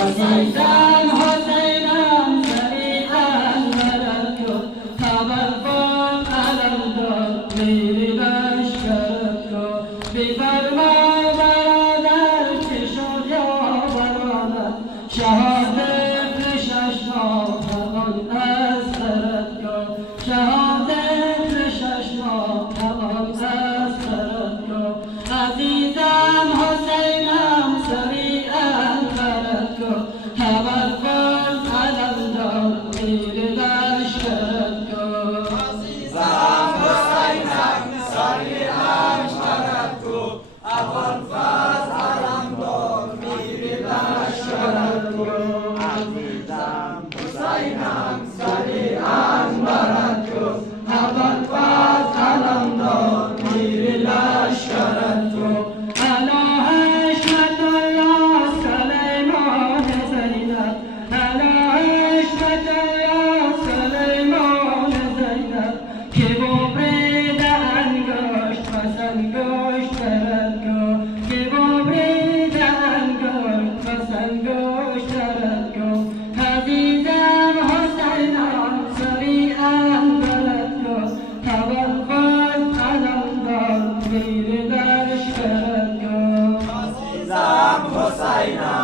عزیزم حسینم سریعا برد کن خبر کن علم داد میری لشکرت کن بفرما برادر چه شد یا برادر شهادت شش ماه همان از سرت کن شهادت شش ماه همان از سرت کن عزیزم حسینم سریعا برد کن خبر کن علم دار میری لشکرت کن عزیزم حسینم سریعا برد کن ابوالفضل علم دار میری لشکرت کن عزیزم حسینم سریعا برد کن ابوالفضل علم دار میری لشکرت کن عزیزم حسینم